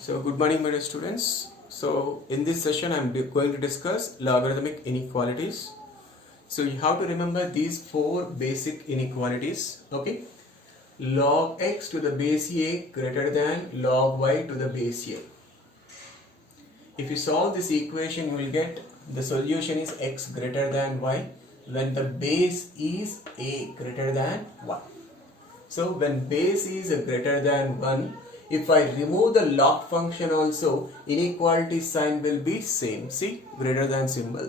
So good morning my dear students. So in this session I am going to discuss logarithmic inequalities. So you have to remember these four basic inequalities. Okay. Log x to the base a greater than log y to the base a. If you solve this equation you will get the solution is x greater than y when the base is a greater than 1. So when base is greater than 1, if I remove the log function also, inequality sign will be same. See, greater than symbol.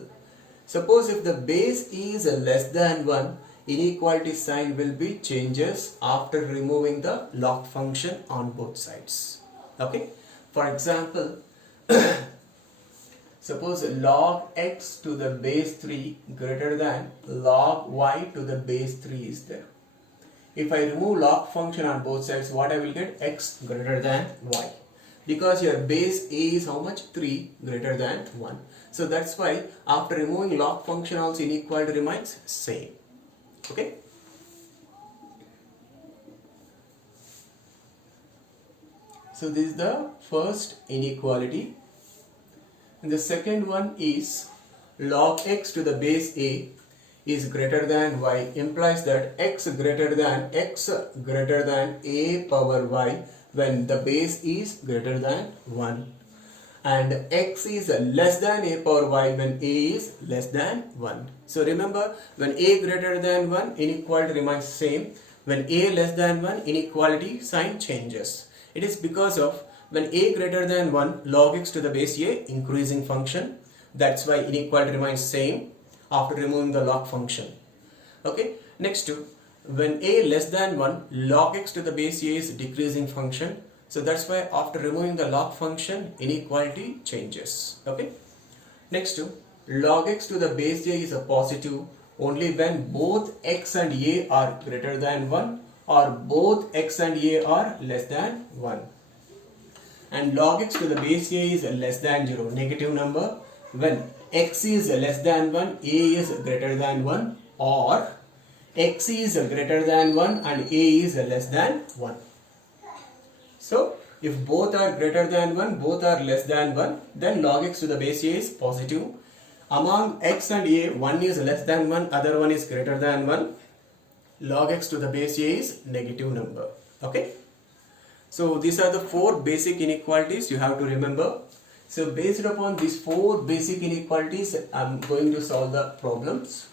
Suppose if the base is less than 1, inequality sign will be changes after removing the log function on both sides. Okay. For example, suppose log x to the base 3 greater than log y to the base 3 is there. If I remove log function on both sides, what I will get? X greater than y. Because your base a is how much? 3 greater than 1. So that's why after removing log function also inequality remains same. Okay. So this is the first inequality. And the second one is log x to the base a is greater than y implies that x greater than a power y when the base is greater than 1 and x is less than a power y when a is less than 1. So remember, when a greater than 1 inequality remains same, when a less than 1 inequality sign changes. It is because of when a greater than 1 log x to the base a increasing function, that's why inequality remains same after removing the log function. Okay, next to when a less than 1 log x to the base a is decreasing function, so that's why after removing the log function inequality changes. Okay, next to log x to the base a is a positive only when both x and a are greater than 1 or both x and a are less than 1, and log x to the base a is less than 0, negative number when x is less than 1, a is greater than 1, or x is greater than 1 and a is less than 1. So if both are greater than 1, both are less than 1, then log x to the base a is positive. Among x and a, one is less than 1, other one is greater than 1. Log x to the base a is negative number. Okay. So these are the four basic inequalities you have to remember. So based upon these four basic inequalities, I am going to solve the problems.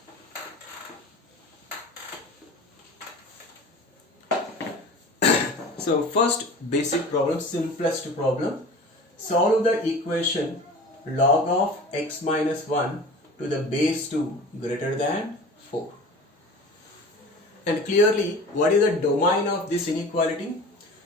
So first basic problem, simplest problem. Solve the equation log of x minus 1 to the base 2 greater than 4. And clearly, what is the domain of this inequality?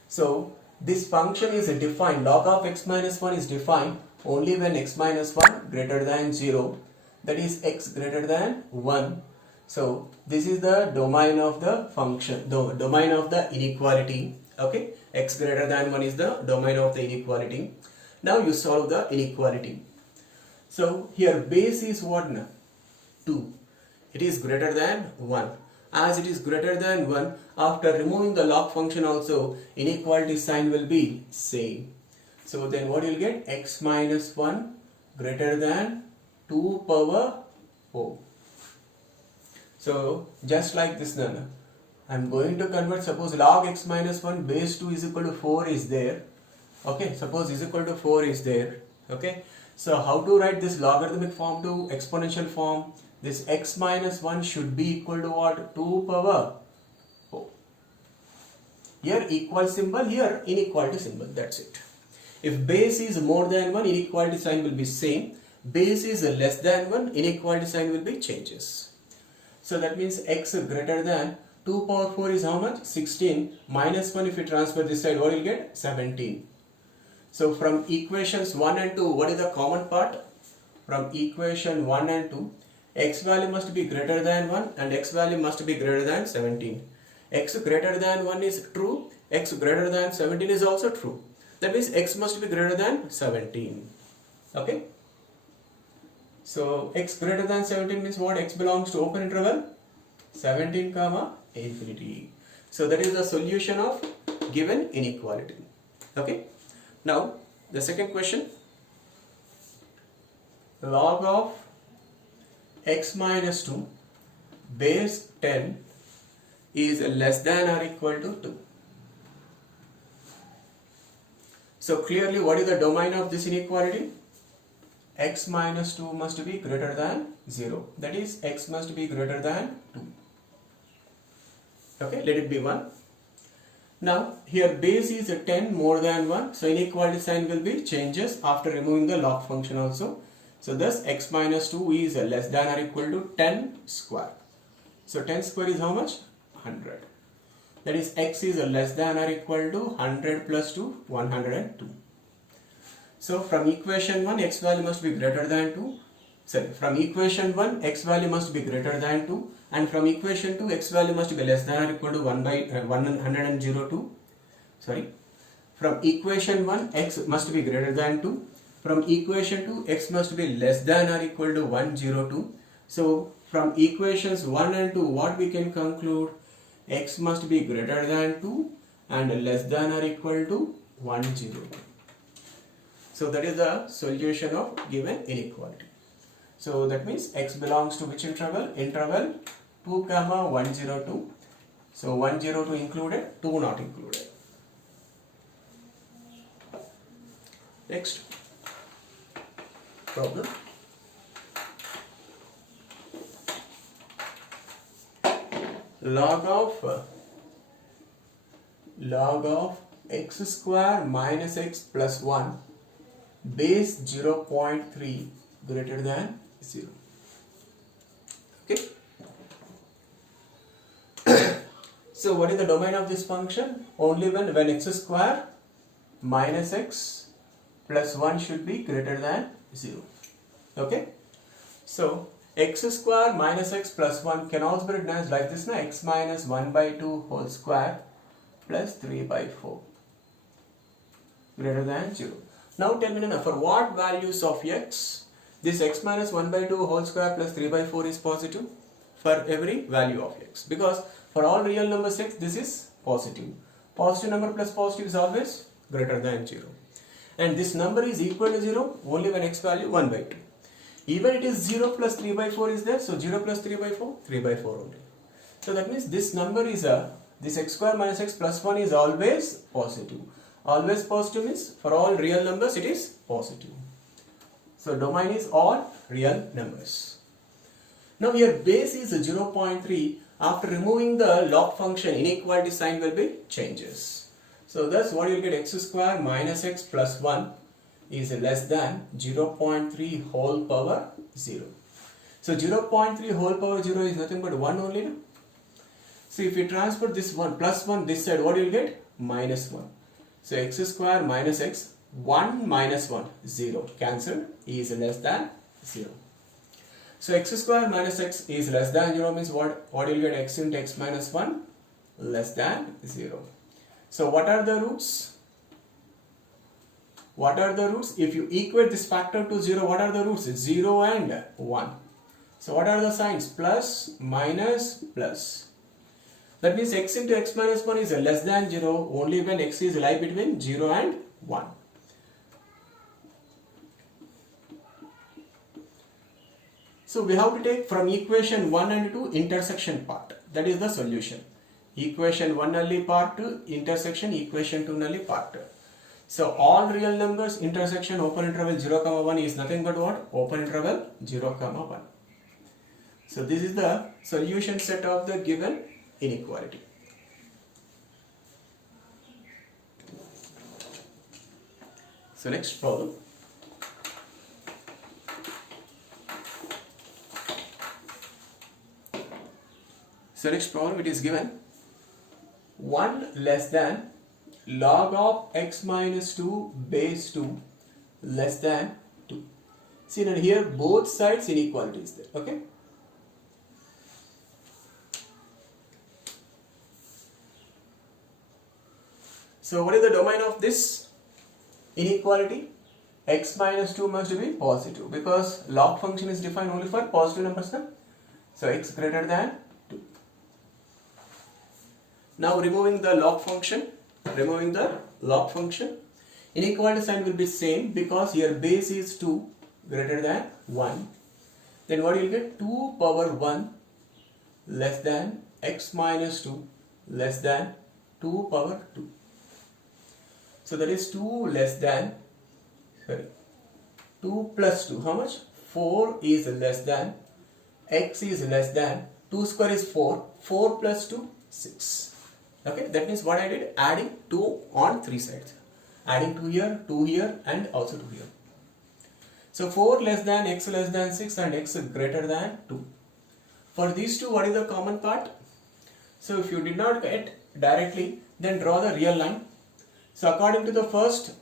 So this function is defined, log of x minus 1 is defined only when x minus 1 greater than 0, that is x greater than 1. So this is the domain of the function, the domain of the inequality. Okay, x greater than 1 is the domain of the inequality. Now you solve the inequality. So here base is what? 2. It is greater than 1. As it is greater than 1, after removing the log function also, inequality sign will be same. So then what you will get? X minus 1 greater than 2 power 4. So just like this now, I am going to convert, suppose log x minus 1 base 2 is equal to 4 is there. Okay, suppose is equal to 4 is there. Okay, so how to write this logarithmic form to exponential form? This x minus 1 should be equal to what? 2 power 4. Here equal symbol, here inequality symbol, that's it. If base is more than 1, inequality sign will be same. Base is less than 1, inequality sign will be changes. So that means x greater than 2 power 4 is how much? 16 minus 1, if you transfer this side, what will you get? 17. So from equations 1 and 2, what is the common part? From equation 1 and 2, x value must be greater than 1 and x value must be greater than 17. X greater than 1 is true, x greater than 17 is also true. That means x must be greater than 17. Okay. So x greater than 17 means what? X belongs to open interval 17 comma infinity. So that is the solution of given inequality. Okay. Now The second question, log of x minus 2 base 10 is less than or equal to 2. So clearly, what is the domain of this inequality? X minus 2 must be greater than 0. That is, x must be greater than 2. Okay, let it be 1. Now, here base is 10 more than 1. So inequality sign will be changes after removing the log function also. So thus, x minus 2 is less than or equal to 10 square. So 10 square is how much? 100. That is, x is less than or equal to 100 plus 2, 102. So from equation 1, x value must be greater than 2. Sorry, from equation 1, x value must be greater than 2. And from equation 2, x value must be less than or equal to 102. Sorry. From equation 1, x must be greater than 2. From equation 2, x must be less than or equal to 102. So from equations 1 and 2, what we can conclude? X must be greater than 2 and less than or equal to 102. So that is the solution of given inequality. So that means x belongs to which interval? Interval 2, 102. So 102 included, 2 not included. Next problem. Log of x square minus x plus 1 base 0.3 greater than 0. Okay. So what is the domain of this function? Only when x square minus x plus 1 should be greater than 0. Okay. So x square minus x plus 1 can also be written as like this, na? X minus 1 by 2 whole square plus 3 by 4 greater than 0. Now tell me, for what values of x this x minus 1 by 2 whole square plus 3 by 4 is positive? For every value of x, because for all real numbers x this is positive. Positive number plus positive is always greater than 0. And this number is equal to 0 only when x value 1 by 2. Even it is 0 plus 3 by 4 is there, so 0 plus 3 by 4, 3 by 4 only. So that means this number is this x square minus x plus 1 is always positive. Always positive means for all real numbers it is positive. So domain is all real numbers. Now here base is 0.3. After removing the log function, inequality sign will be changes. So thus what you will get, x square minus x plus 1 is less than 0.3 whole power 0. So 0.3 whole power 0 is nothing but 1 only. No? So if you transfer this 1 plus 1 this side, what you will get? Minus 1. So x square minus x, 1 minus 1, 0. Cancelled, is less than 0. So x square minus x is less than 0 means what you will get? X into x minus 1 less than 0. So what are the roots? What are the roots? If you equate this factor to 0, what are the roots? 0 and 1. So what are the signs? Plus, minus, plus. That means x into x minus 1 is less than 0 only when x is lie between 0 and 1. So we have to take from equation 1 and 2 intersection part. That is the solution. Equation 1 nulli part to intersection equation 2 nulli part. So all real numbers intersection open interval 0, 1 is nothing but what? Open interval 0, 1. So this is the solution set of the given inequality. So next problem. So next problem, it is given 1 less than log of x minus 2 base 2 less than 2. See now here both sides inequality is there. Okay. So what is the domain of this inequality? X minus 2 must be positive because log function is defined only for positive numbers. So x greater than 2. Now removing the log function, Inequality sign will be same because here base is 2 greater than 1. Then what you will get? 2 power 1 less than x minus 2 less than 2 power 2. So that is 2 plus 2. How much? 4 is less than, x is less than, 2 square is 4. 4 plus 2, 6. Okay, that means what I did? Adding 2 on 3 sides. Adding 2 here and also 2 here. So 4 less than, x less than 6 and x greater than 2. For these two, what is the common part? So if you did not get directly, then draw the real line. So according to the first,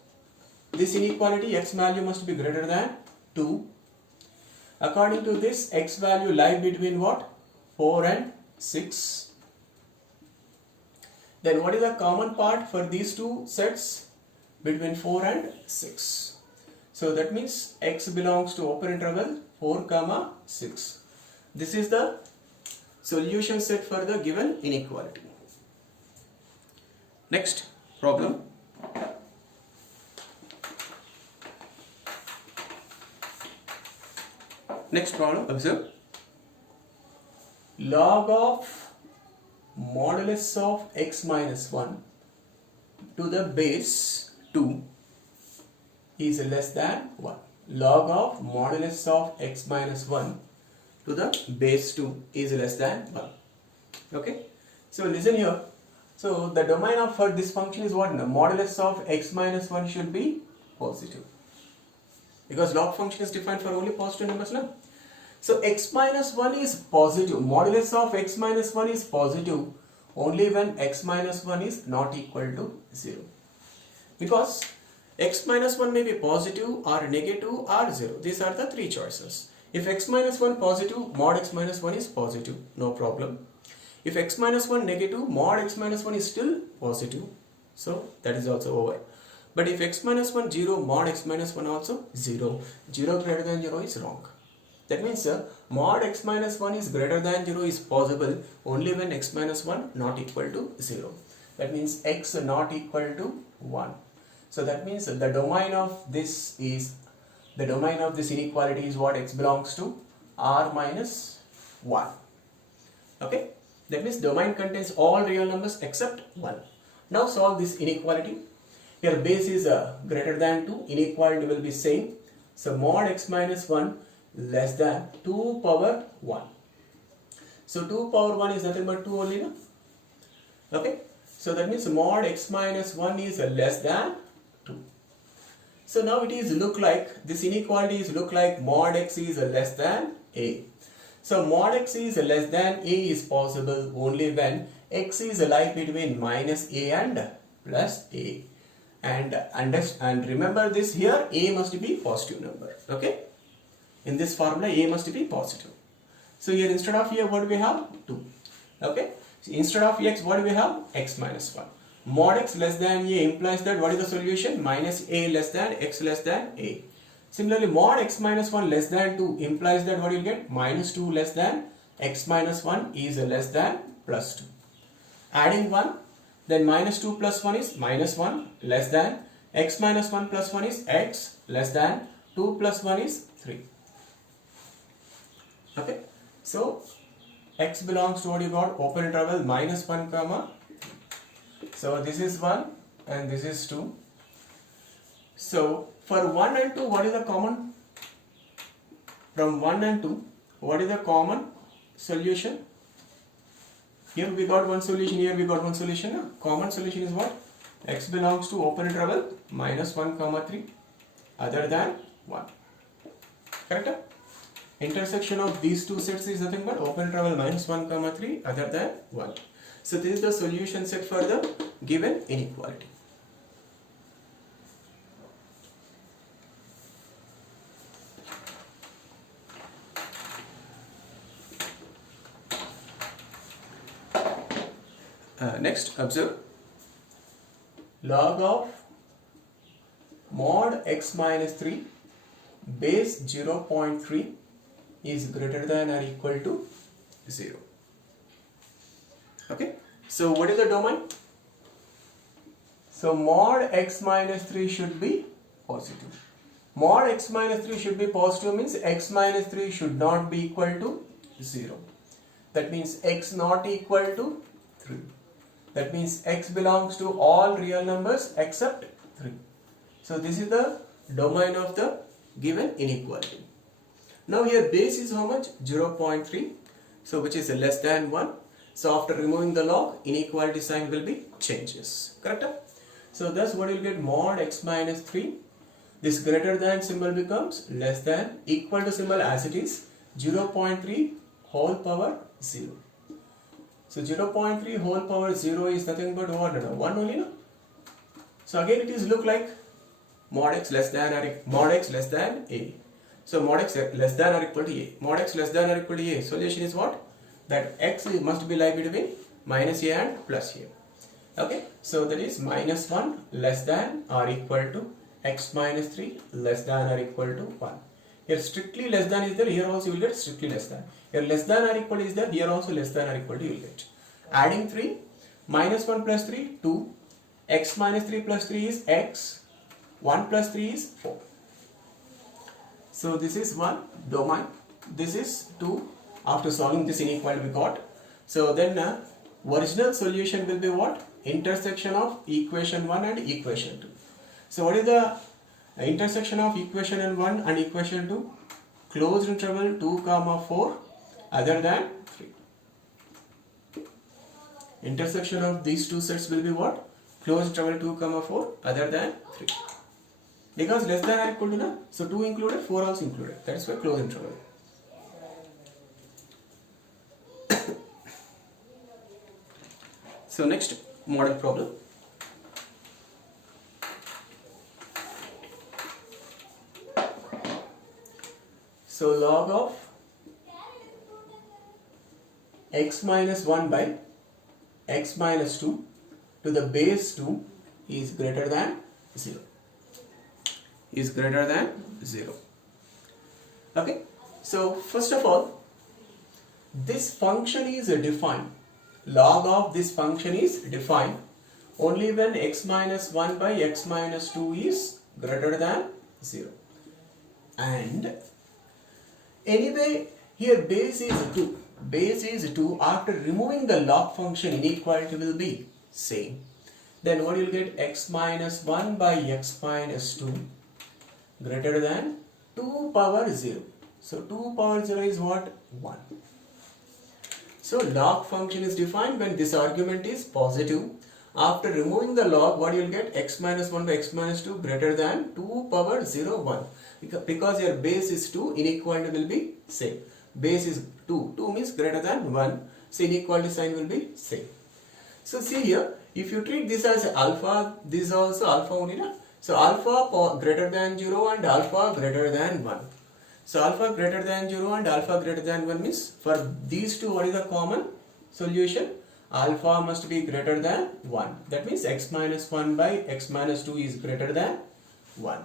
this inequality, x value must be greater than 2. According to this, x value lie between what? 4 and 6. Then what is the common part for these two sets? Between 4 and 6. So that means x belongs to open interval 4, 6. This is the solution set for the given inequality. Next problem. Next problem, observe. Log of modulus of x minus 1 to the base 2 is less than 1. Log of modulus of x minus 1 to the base 2 is less than 1. Okay. So listen here. So the domain of for this function is what? The modulus of x minus 1 should be positive. Because log function is defined for only positive numbers now. So x minus 1 is positive. Modulus of x minus 1 is positive only when x minus 1 is not equal to 0. Because x minus 1 may be positive or negative or 0. These are the three choices. If x minus 1 positive, mod x minus 1 is positive, no problem. If x minus 1 negative, mod x minus 1 is still positive. So that is also over. But if x minus 1 0, mod x minus 1 also 0. 0 greater than 0 is wrong. That means mod x minus 1 is greater than 0 is possible only when x minus 1 not equal to 0. That means x not equal to 1. So that means the domain of this inequality is what? X belongs to r minus 1. Okay. That means domain contains all real numbers except 1. Now solve this inequality. Here base is greater than 2. Inequality will be same. So mod x minus 1 less than 2 power 1. So 2 power 1 is nothing but 2 only, no? Okay. So that means mod x minus 1 is less than 2. So now it is look like, this inequality is look like mod x is less than a. So mod x is less than a is possible only when x is lie between minus a and plus a. And remember this here, a must be positive number. Okay. In this formula, a must be positive. So here instead of here, what do we have? 2. Okay. So instead of x, what do we have? X minus 1. Mod x less than a implies that what is the solution? Minus a less than x less than a. Similarly, mod x minus 1 less than 2 implies that what you will get? Minus 2 less than x minus 1 is less than plus 2. Adding 1, then minus 2 plus 1 is minus 1 less than x minus 1 plus 1 is x less than 2 plus 1 is 3. Okay. So x belongs to what you got? Open interval minus 1 comma. So this is 1 and this is 2. So for 1 and 2, what is the common? From 1 and 2, what is the common solution? Here we got one solution, here we got one solution. No? Common solution is what? X belongs to open interval minus 1 comma 3 other than 1. Correct? Intersection of these two sets is nothing but open interval minus 1 comma 3 other than 1. So this is the solution set for the given inequality. Next, observe. Log of mod x minus 3 base 0.3 is greater than or equal to 0. Okay. So what is the domain? So mod x minus 3 should be positive. Mod x minus 3 should be positive means x minus 3 should not be equal to 0. That means x not equal to 3. That means x belongs to all real numbers except 3. So this is the domain of the given inequality. Now here base is how much? 0.3. So which is less than 1. So after removing the log, inequality sign will be changes. Correct? So thus what you will get? Mod x minus 3. This greater than symbol becomes less than, equal to symbol as it is, 0.3 whole power 0. So 0.3 whole power 0 is nothing but what? 1 only, no? So again it is look like mod x less than or mod x less than a. So mod x less than or equal to a. Mod x less than or equal to a. Solution is what? That x must be lie between minus a and plus a. Okay. So that is minus 1 less than or equal to x minus 3 less than or equal to 1. Here strictly less than is there, here also you will get strictly less than. Here less than or equal is there, here also less than or equal to you will get. Adding 3, minus 1 plus 3, 2. X minus 3 plus 3 is x. 1 plus 3 is 4. So this is one domain. This is 2. After solving this inequality we got. So then original solution will be what? Intersection of equation 1 and equation 2. So what is the intersection of equation 1 and equation 2? Closed interval 2 comma 4 other than 3. Intersection of these two sets will be what? Closed interval 2 comma 4 other than 3. Because less than or equal to na, so 2 included, 4 also included. That is why closed interval. So next model problem. So log of x minus 1 by x minus 2 to the base 2 is greater than 0. Is greater than 0. Okay. So first of all, this function is defined. Log of this function is defined only when x minus 1 by x minus 2 is greater than 0. And anyway, here base is 2. Base is 2. After removing the log function, inequality will be same. Then what you will get? X minus 1 by x minus 2 greater than 2 power 0. So 2 power 0 is what? 1. So log function is defined when this argument is positive. After removing the log, what you will get? X minus 1 by x minus 2 greater than 2 power 0, 1. Because your base is 2, inequality will be same. Base is 2. 2 means greater than 1. So inequality sign will be same. So see here, if you treat this as alpha, this is also alpha only. Na? So alpha greater than 0 and alpha greater than 1. So alpha greater than 0 and alpha greater than 1 means for these two, what is the common solution? Alpha must be greater than 1. That means x minus 1 by x minus 2 is greater than 1.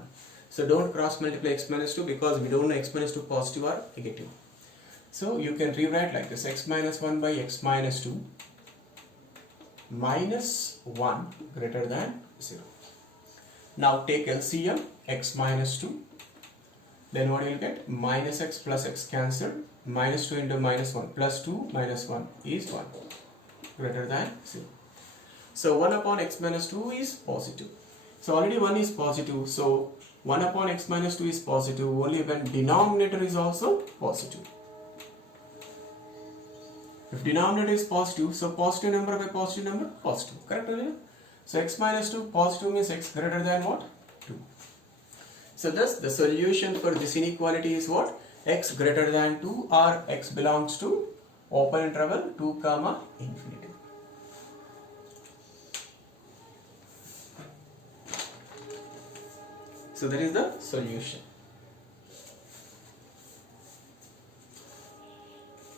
So don't cross multiply x minus 2 because we don't know x minus 2 positive or negative. So you can rewrite like this: x minus 1 by x minus 2 minus 1 greater than 0. Now take LCM, x minus 2. Then what you will get? Minus x plus x cancelled. Minus 2 into minus 1 plus 2 minus 1 is 1 greater than 0. So 1 upon x minus 2 is positive. So already 1 is positive. So 1 upon x minus 2 is positive only when denominator is also positive. If denominator is positive, so positive number by positive number, positive. Correct? So x minus 2 positive means x greater than what? 2. So thus the solution for this inequality is what? X greater than 2 or x belongs to open interval 2 comma infinity. So that is the solution.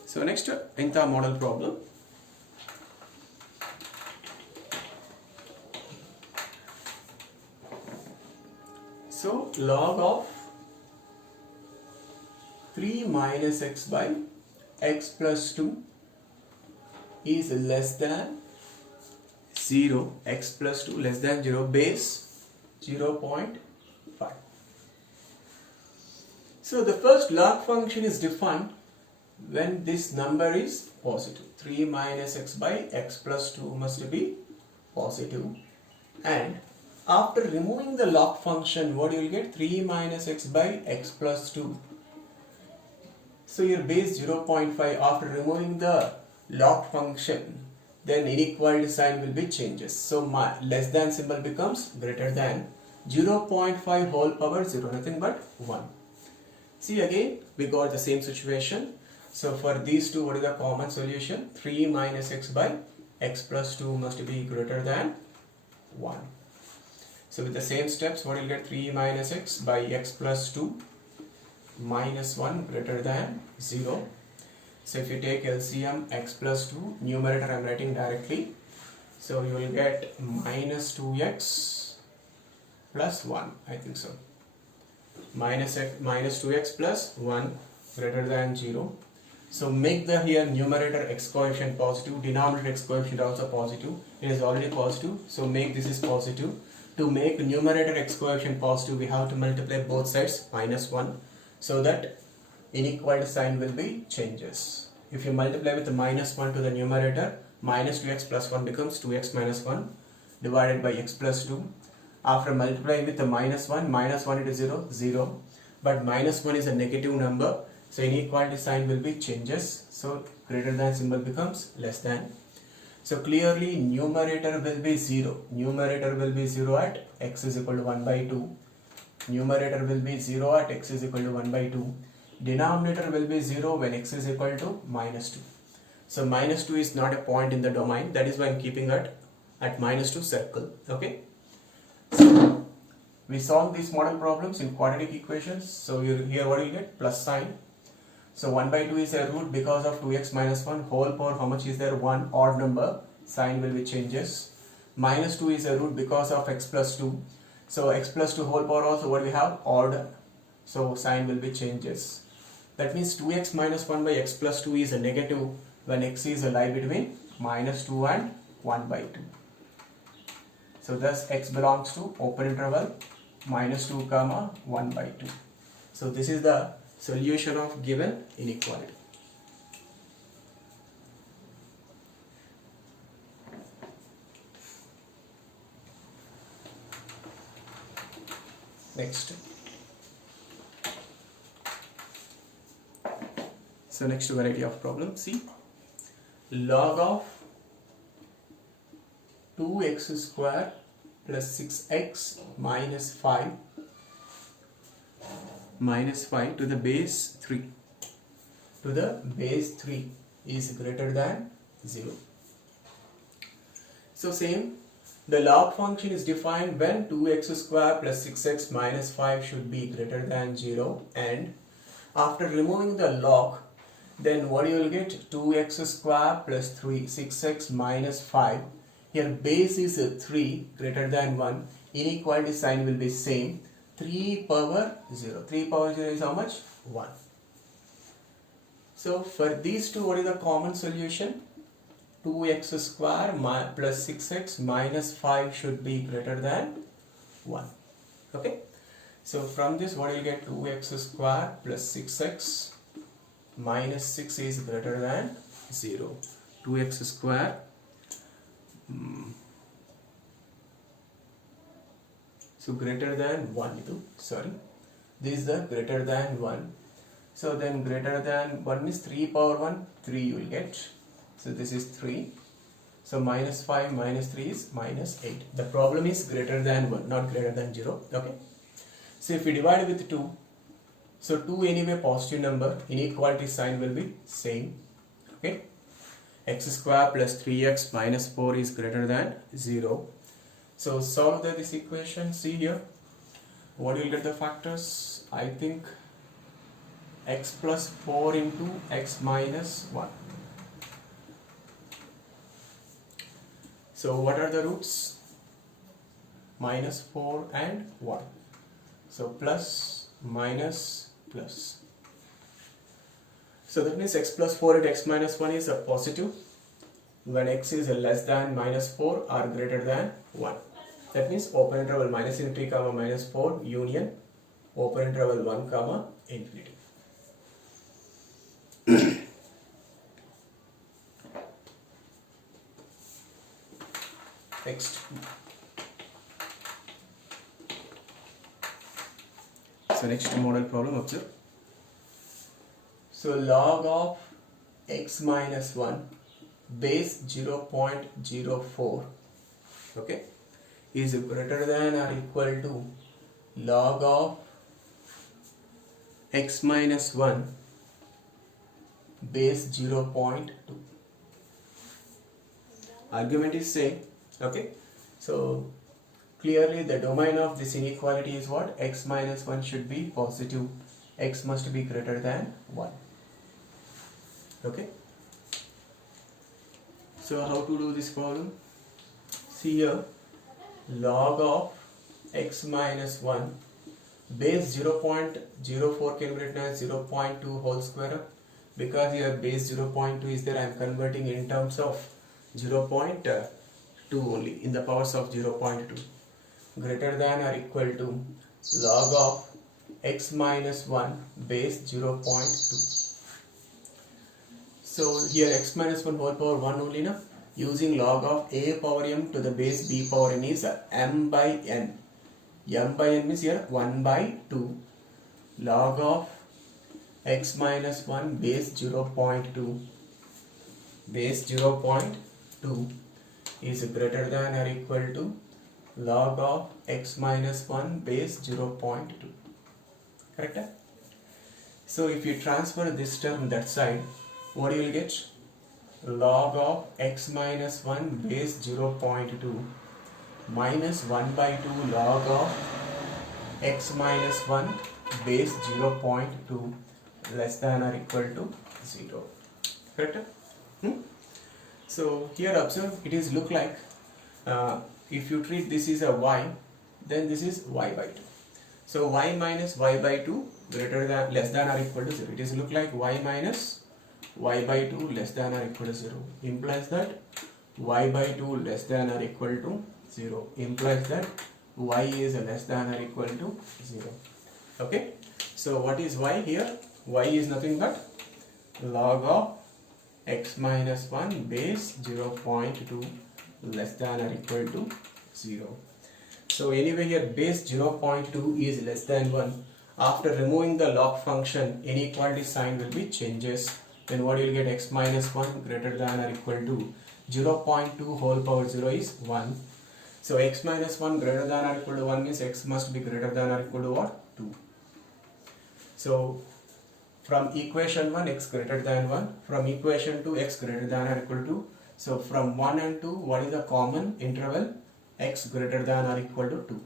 So next inta model problem. So log of 3 minus x by x plus 2 is less than 0, x plus 2 less than 0, base 0.5. So the first log function is defined when this number is positive. 3 minus x by x plus 2 must be positive. And after removing the log function, what you will get? 3 minus x by x plus 2. So your base 0.5, after removing the log function, then inequality sign will be changes. So my less than symbol becomes greater than. 0.5 whole power 0, nothing but 1. See, again we got the same situation. So for these two, what is the common solution? 3 minus x by x plus 2 must be greater than 1. So with the same steps, what will get? 3 minus x by x plus 2 minus 1 greater than 0. So if you take LCM, x plus 2, numerator I am writing directly. So you will get minus 2x plus 1, I think so. Minus 2x plus 1 greater than 0. So make the here numerator x coefficient positive, denominator x coefficient also positive. It is already positive, so make this is positive. To make numerator x coefficient positive, we have to multiply both sides minus 1, so that inequality sign will be changes. If you multiply with the minus 1 to the numerator, minus 2x plus 1 becomes 2x minus 1 divided by x plus 2. After multiplying with the minus 1 it is 0, 0. But minus 1 is a negative number, so inequality sign will be changes. So greater than symbol becomes less than. So clearly numerator will be 0. Numerator will be 0 at x is equal to 1 by 2. Numerator will be 0 at x is equal to 1 by 2. Denominator will be 0 when x is equal to minus 2. So minus 2 is not a point in the domain. That is why I am keeping it at minus 2 circle. Okay. So we solve these model problems in quadratic equations. So here what do you get? Plus sign. So 1 by 2 is a root because of 2x minus 1. Whole power, how much is there? 1, odd number. Sign will be changes. Minus 2 is a root because of x plus 2. So x plus 2 whole power also, what we have? Odd. So sign will be changes. That means 2x minus 1 by x plus 2 is a negative when x is a lie between minus 2 and 1 by 2. So thus x belongs to open interval minus 2 comma 1 by 2. So this is the solution of given inequality. Next. So next variety of problem, see, log of 2x square plus 6x minus 5 to the base 3 is greater than 0. So same, the log function is defined when 2x square plus 6x minus 5 should be greater than 0, and after removing the log, then what you will get? 2x square plus 6x minus 5. Here base is 3 greater than 1. Inequality sign will be same. 3 power 0. 3 power 0 is how much? 1. So for these two, what is the common solution? 2x square plus 6x minus 5 should be greater than 1. Okay. So from this, what you will get? 2x square plus 6x minus 6 is greater than 0. 2x square so greater than 1, sorry, this is the greater than 1. So then greater than 1 is 3 power 1, 3 you will get. So this is 3. So minus 5 minus 3 is minus 8. The problem is greater than 1, not greater than 0. Okay. So if we divide with 2, so 2 anyway positive number, inequality sign will be same. Okay. X square plus 3x minus 4 is greater than 0. So solve this equation. See here, what you will get the factors? I think x plus 4 into x minus 1. So what are the roots? Minus 4 and 1. So plus, minus, plus. So that means x plus 4 into x minus 1 is a positive. when x is less than minus 4 or greater than 1. That means open interval minus infinity comma minus 4 union open interval 1 comma infinity. Next. So next model problem, observe. So log of x minus 1 base 0.04, okay, is greater than or equal to log of x minus 1 base 0.2. Argument is same, okay. So clearly the domain of this inequality is what? X minus 1 should be positive, x must be greater than 1, okay. So how to do this problem? See here, log of x minus 1 base 0.04 can be written as 0.2 whole square. Because here base 0.2 is there, I am converting in terms of 0.2 only, in the powers of 0.2, greater than or equal to log of x minus 1 base 0.2. So here x minus 1 whole power 1 only now. Using log of a power m to the base b power n is m by n. M by n means here 1 by 2. Log of x minus 1 base 0.2 is greater than or equal to log of x minus 1 base 0.2. Correct? So if you transfer this term that side, what you will get? Log of x minus 1 base 0.2 minus 1 by 2 log of x minus 1 base 0.2 less than or equal to 0. Correct? So here observe, it is look like if you treat this is a y, then this is y by 2. So y minus y by 2 greater than less than or equal to 0. It is look like y minus y by 2 less than or equal to 0. Implies that y by 2 less than or equal to 0. Implies that y is less than or equal to 0. Okay. So what is y here? Y is nothing but log of x minus 1 base 0.2 less than or equal to 0. So anyway here base 0.2 is less than 1. After removing the log function, inequality sign will be changes. Then what you will get? X minus 1 greater than or equal to 0.2 whole power 0 is 1. So x minus 1 greater than or equal to 1 means x must be greater than or equal to what? 2. So from equation 1 x greater than 1, from equation 2 x greater than or equal to 2. So from 1 and 2, what is the common interval? X greater than or equal to 2.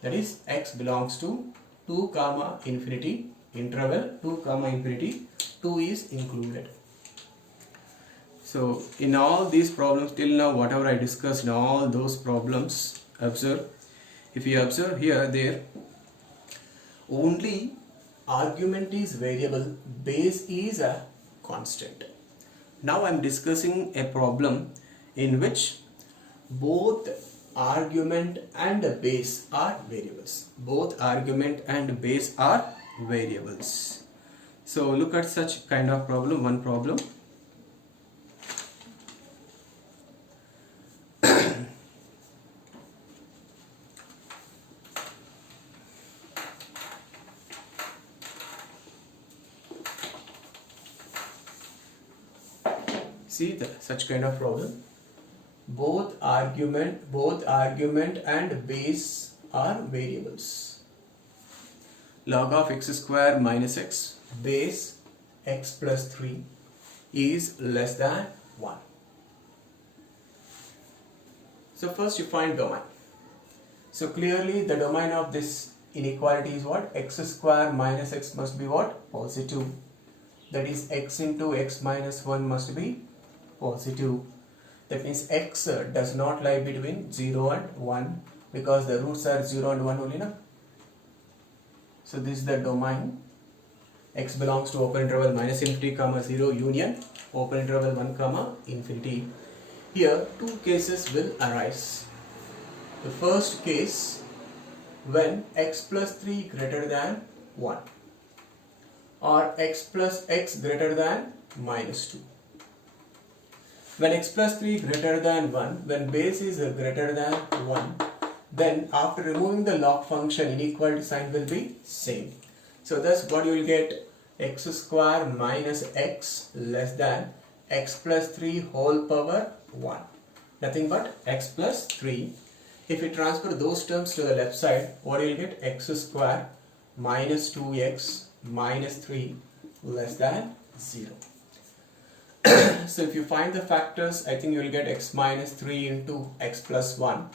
That is x belongs to 2 comma infinity, interval 2 comma infinity, 2 is included. So in all these problems till now, whatever I discussed in all those problems, observe, if you observe here, there only argument is variable, base is a constant. Now I am discussing a problem in which both argument and base are variables. Both argument and base are variables. So look at such kind of problem, one problem. See such kind of problem. Both argument and base are variables. Log of x square minus x base x plus 3 is less than 1. So first you find domain. So clearly the domain of this inequality is what? X square minus x must be what? Positive. That is x into x minus 1 must be positive. That means x does not lie between 0 and 1 because the roots are 0 and 1 only, na? So this is the domain. X belongs to open interval minus infinity comma 0 union open interval 1 comma infinity. Here two cases will arise. The first case, when x plus 3 greater than 1 or x plus x greater than minus 2. When x plus 3 greater than 1, when base is greater than 1, then after removing the log function, inequality sign will be same. So thus what you will get, x square minus x less than x plus 3 whole power 1. Nothing but x plus 3. If you transfer those terms to the left side, what you will get, x square minus 2x minus 3 less than 0. So if you find the factors, I think you will get x minus 3 into x plus 1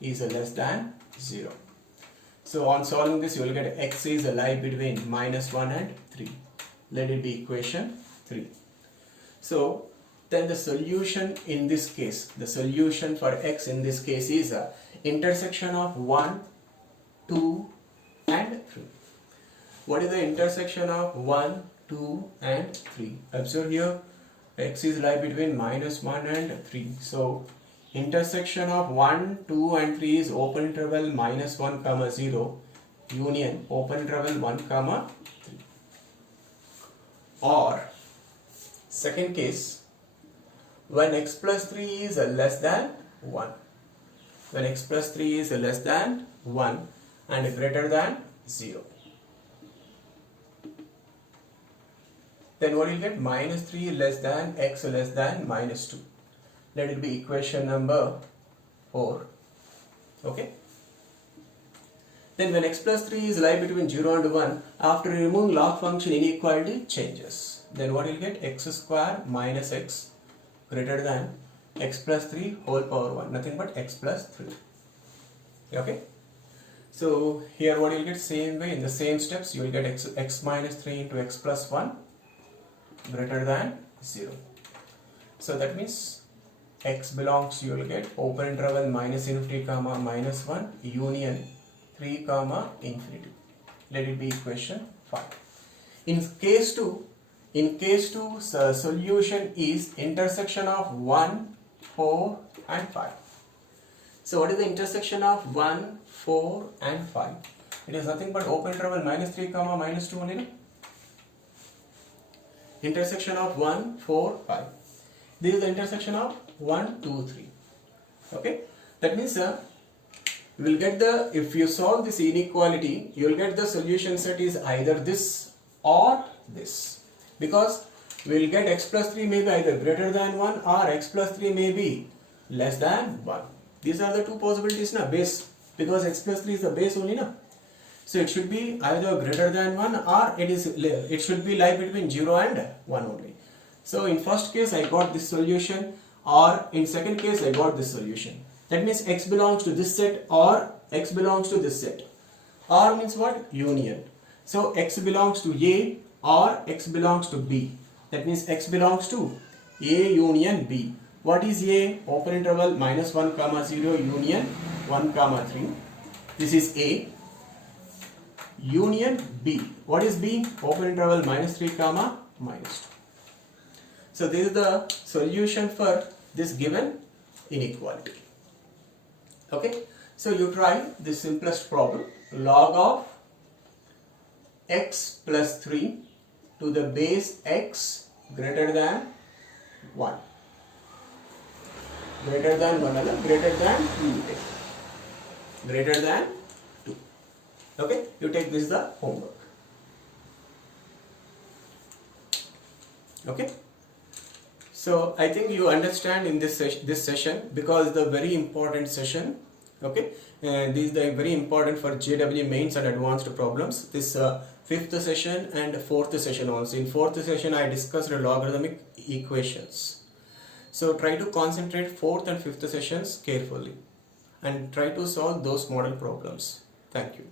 is less than 0. So on solving this, you will get x is lie between minus 1 and 3. Let it be equation 3. So then the solution in this case, the solution for x in this case is a intersection of 1, 2 and 3. What is the intersection of 1, 2 and 3? Observe here, x is lie between minus 1 and 3. So intersection of 1, 2 and 3 is open interval minus 1 comma 0 union open interval 1 comma 3. Or second case, when x plus 3 is less than 1. When x plus 3 is less than 1 and greater than 0. Then what you get, minus 3 less than x less than minus 2. Let it be equation number 4. Okay. Then when x plus 3 is lie between 0 and 1, after removing log function, inequality changes. Then what you get, x square minus x greater than x plus 3 whole power 1. Nothing but x plus 3. Okay. So here what you will get, same way, in the same steps, you will get x minus 3 into x plus 1 greater than 0. So that means x belongs, you will get open interval minus infinity comma minus 1 union 3 comma infinity. Let it be equation 5. In case 2, solution is intersection of 1, 4 and 5. So what is the intersection of 1, 4 and 5? It is nothing but open interval minus 3 comma minus 2 only. No? Intersection of 1, 4, 5. This is the intersection of 1, 2, 3. Okay. That means you will get the, if you solve this inequality, you will get the solution set is either this or this. Because we will get x plus 3 may be either greater than 1 or x plus 3 may be less than 1. These are the two possibilities, na, base. Because x plus 3 is the base only, na. So it should be either greater than 1 or it should be lie between 0 and 1 only. So in first case I got this solution, or in second case I got this solution. That means x belongs to this set or x belongs to this set. Or means what? Union. So x belongs to A or x belongs to B. That means x belongs to A union B. What is A? Open interval minus 1 comma 0 union 1 comma 3. This is A. Union B. What is B? Open interval minus 3 comma minus 2. So this is the solution for this given inequality. Okay. So you try the simplest problem. Log of x plus 3 to the base x greater than 1. Greater than 1, greater than 2. Greater than 2. Okay, you take this the homework. Okay, so I think you understand in this session, because the very important session. Okay, this is the very important for JW mains and advanced problems. This fifth session and fourth session also. In fourth session I discussed logarithmic equations. So try to concentrate fourth and fifth sessions carefully and try to solve those model problems. Thank you.